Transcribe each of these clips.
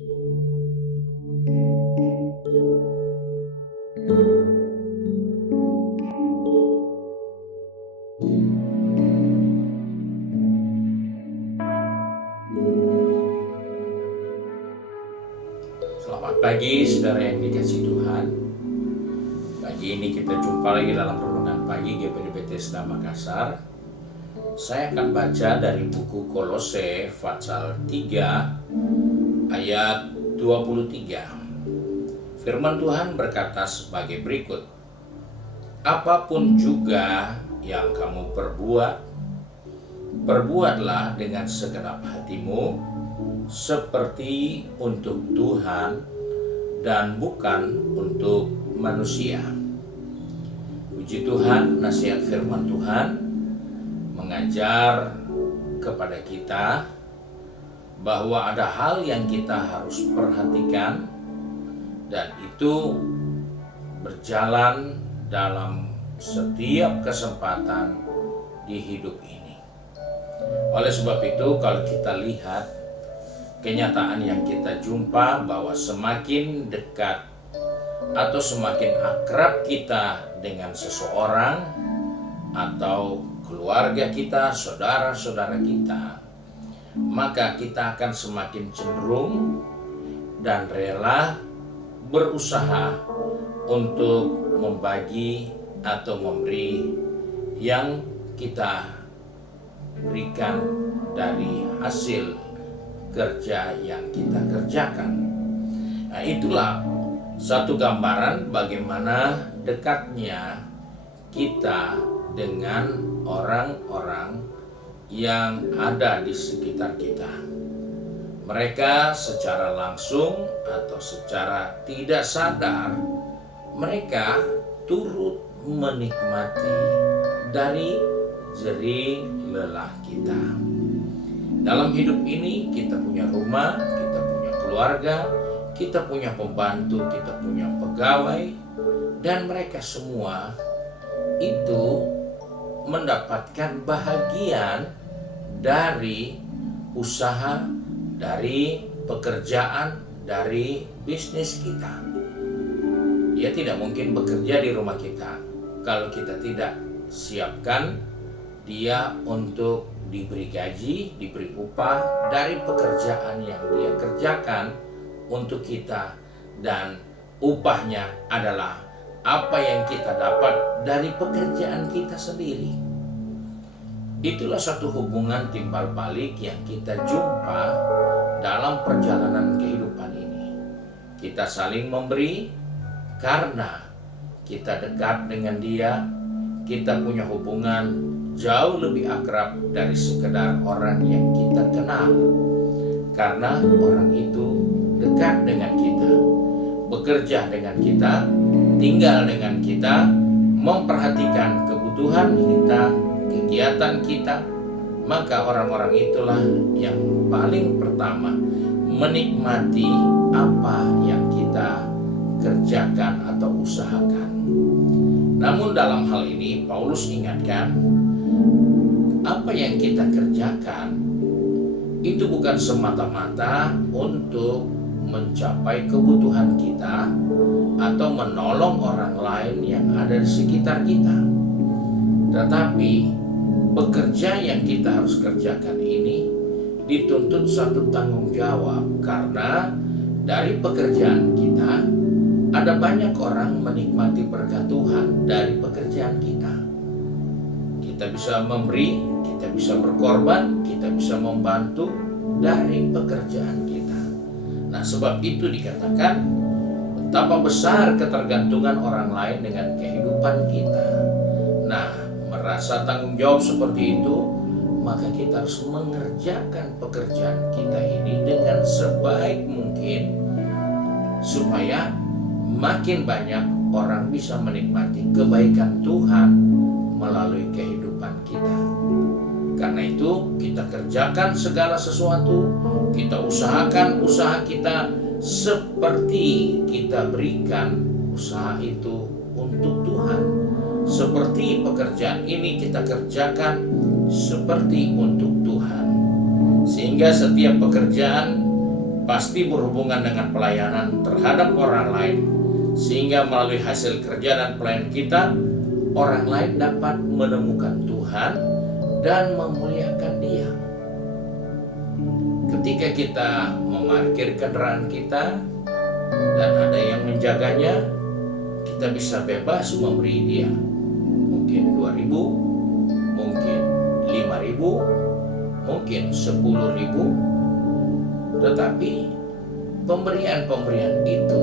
Selamat pagi saudara yang dikasihi Tuhan. Pagi ini kita jumpa lagi dalam renungan pagi GPD Bethesda Makassar. Saya akan baca dari buku Kolose pasal 3 ayat 23. Firman Tuhan berkata sebagai berikut: apapun juga yang kamu perbuatlah dengan segenap hatimu, seperti untuk Tuhan dan bukan untuk manusia. Puji Tuhan, nasihat firman Tuhan mengajar kepada kita bahwa ada hal yang kita harus perhatikan, dan itu berjalan dalam setiap kesempatan di hidup ini. Oleh sebab itu, kalau kita lihat kenyataan yang kita jumpa bahwa semakin dekat atau semakin akrab kita dengan seseorang atau keluarga kita, saudara-saudara kita, maka kita akan semakin cenderung dan rela berusaha untuk membagi atau memberi yang kita berikan dari hasil kerja yang kita kerjakan. Nah, itulah satu gambaran bagaimana dekatnya kita dengan orang-orang yang ada di sekitar kita. Mereka secara langsung atau secara tidak sadar, mereka turut menikmati dari jerih lelah kita. Dalam hidup ini kita punya rumah, kita punya keluarga, kita punya pembantu, kita punya pegawai, dan mereka semua itu mendapatkan bahagian dari usaha, dari pekerjaan, dari bisnis kita. Dia tidak mungkin bekerja di rumah kita kalau kita tidak siapkan dia untuk diberi gaji, diberi upah dari pekerjaan yang dia kerjakan untuk kita, dan upahnya adalah apa yang kita dapat dari pekerjaan kita sendiri. Itulah satu hubungan timbal balik yang kita jumpa dalam perjalanan kehidupan ini. Kita saling memberi karena kita dekat dengan dia, kita punya hubungan jauh lebih akrab dari sekedar orang yang kita kenal. Karena orang itu dekat dengan kita, bekerja dengan kita, tinggal dengan kita, memperhatikan kebutuhan kita, kegiatan kita, maka orang-orang itulah yang paling pertama menikmati apa yang kita kerjakan atau usahakan. Namun dalam hal ini Paulus ingatkan, apa yang kita kerjakan itu bukan semata-mata untuk mencapai kebutuhan kita atau menolong orang lain yang ada di sekitar kita. Tetapi bekerja yang kita harus kerjakan ini dituntut satu tanggung jawab, karena dari pekerjaan kita ada banyak orang menikmati berkat Tuhan dari pekerjaan kita. Kita bisa memberi, kita bisa berkorban, kita bisa membantu dari pekerjaan kita. Nah, sebab itu dikatakan betapa besar ketergantungan orang lain dengan kehidupan kita. Nah, merasa tanggung jawab seperti itu, maka kita harus mengerjakan pekerjaan kita ini dengan sebaik mungkin supaya makin banyak orang bisa menikmati kebaikan Tuhan melalui kehidupan kita. Karena itu kita kerjakan segala sesuatu, kita usahakan usaha kita seperti kita berikan usaha itu untuk Tuhan. Seperti pekerjaan ini kita kerjakan seperti untuk Tuhan. Sehingga setiap pekerjaan pasti berhubungan dengan pelayanan terhadap orang lain, sehingga melalui hasil kerja dan pelayanan kita, orang lain dapat menemukan Tuhan dan memuliakan Dia. Ketika kita memarkir kendaraan kita dan ada yang menjaganya, kita bisa bebas memberi dia mungkin 2.000, mungkin 5.000, mungkin 10.000, tetapi pemberian itu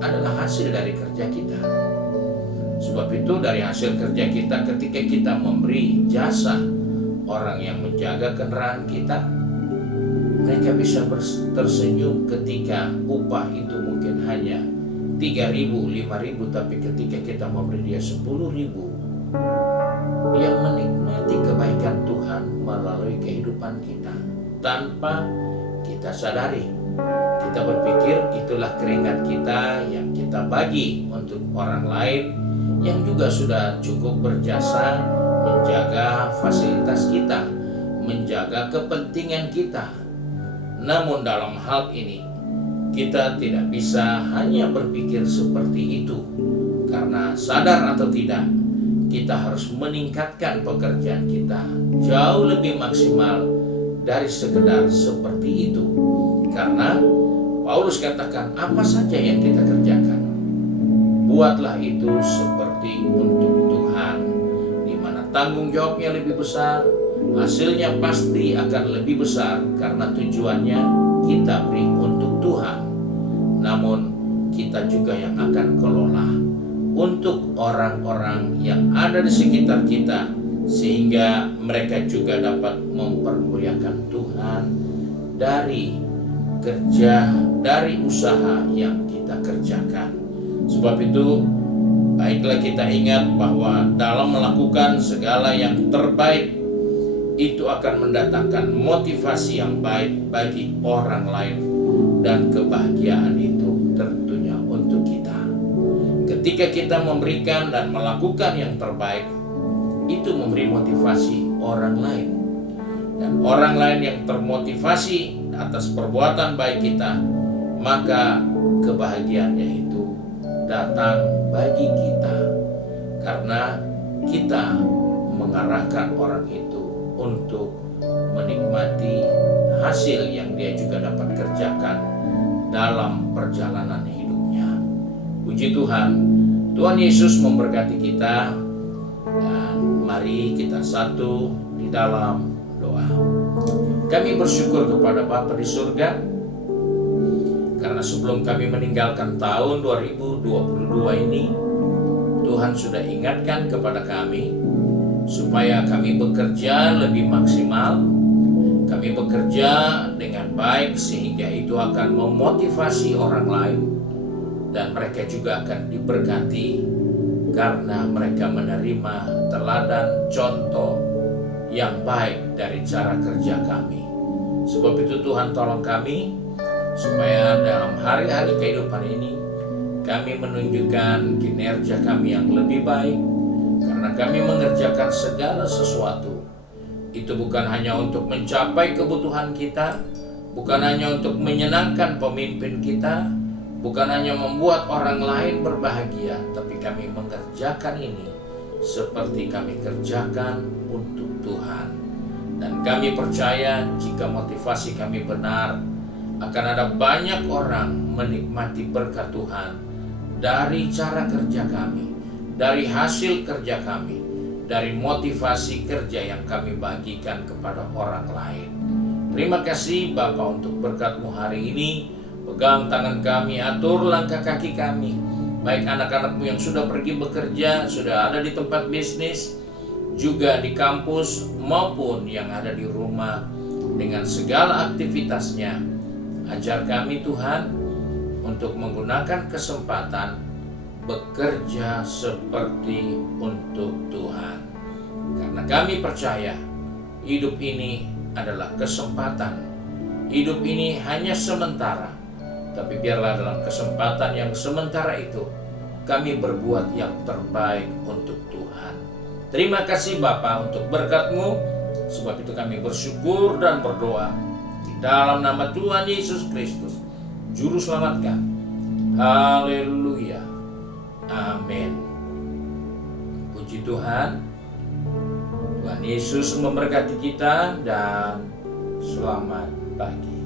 adalah hasil dari kerja kita. Sebab itu dari hasil kerja kita, ketika kita memberi jasa orang yang menjaga kendaraan kita, mereka bisa tersenyum ketika upah itu mungkin hanya 3.000, 5.000, tapi ketika kita memberi dia 10.000, dia menikmati kebaikan Tuhan melalui kehidupan kita tanpa kita sadari. Kita berpikir itulah keringat kita yang kita bagi untuk orang lain yang juga sudah cukup berjasa menjaga fasilitas kita, menjaga kepentingan kita. Namun dalam hal ini kita tidak bisa hanya berpikir seperti itu, karena sadar atau tidak kita harus meningkatkan pekerjaan kita jauh lebih maksimal dari sekedar seperti itu. Karena Paulus katakan apa saja yang kita kerjakan, buatlah itu seperti untuk Tuhan, di mana tanggung jawabnya lebih besar, hasilnya pasti akan lebih besar karena tujuannya kita beri untuk Tuhan. Namun kita juga yang akan kelola untuk orang-orang yang ada di sekitar kita, sehingga mereka juga dapat mempermuliakan Tuhan dari kerja, dari usaha yang kita kerjakan. Sebab itu baiklah kita ingat bahwa dalam melakukan segala yang terbaik itu akan mendatangkan motivasi yang baik bagi orang lain, dan kebahagiaan itu tentunya untuk kita. Ketika kita memberikan dan melakukan yang terbaik, itu memberi motivasi orang lain, dan orang lain yang termotivasi atas perbuatan baik kita, maka kebahagiaannya itu datang bagi kita, karena kita mengarahkan orang itu untuk menikmati hasil yang dia juga dapat kerjakan dalam perjalanan hidupnya. Puji Tuhan, Tuhan Yesus memberkati kita, dan mari kita satu di dalam doa. Kami bersyukur kepada Bapa di surga, karena sebelum kami meninggalkan tahun 2022 ini, Tuhan sudah ingatkan kepada kami supaya kami bekerja lebih maksimal, kami bekerja dengan baik, sehingga itu akan memotivasi orang lain, dan mereka juga akan diberkati karena mereka menerima teladan contoh yang baik dari cara kerja kami. Sebab itu Tuhan tolong kami supaya dalam hari-hari kehidupan ini kami menunjukkan kinerja kami yang lebih baik, karena kami mengerjakan segala sesuatu itu bukan hanya untuk mencapai kebutuhan kita, bukan hanya untuk menyenangkan pemimpin kita, bukan hanya membuat orang lain berbahagia, tapi kami mengerjakan ini seperti kami kerjakan untuk Tuhan. Dan kami percaya jika motivasi kami benar, akan ada banyak orang menikmati berkat Tuhan dari cara kerja kami, dari hasil kerja kami, dari motivasi kerja yang kami bagikan kepada orang lain. Terima kasih Bapa untuk berkat-Mu hari ini. Pegang tangan kami, atur langkah kaki kami, baik anak-anak-Mu yang sudah pergi bekerja, sudah ada di tempat bisnis, juga di kampus, maupun yang ada di rumah dengan segala aktivitasnya. Ajar kami Tuhan untuk menggunakan kesempatan bekerja seperti untuk Tuhan, karena kami percaya hidup ini adalah kesempatan. Hidup ini hanya sementara, tapi biarlah dalam kesempatan yang sementara itu kami berbuat yang terbaik untuk Tuhan. Terima kasih Bapa untuk berkat-Mu. Sebab itu kami bersyukur dan berdoa di dalam nama Tuhan Yesus Kristus, Juru Selamat kami. Haleluya. Amin. Puji Tuhan. Tuhan Yesus memberkati kita dan selamat pagi.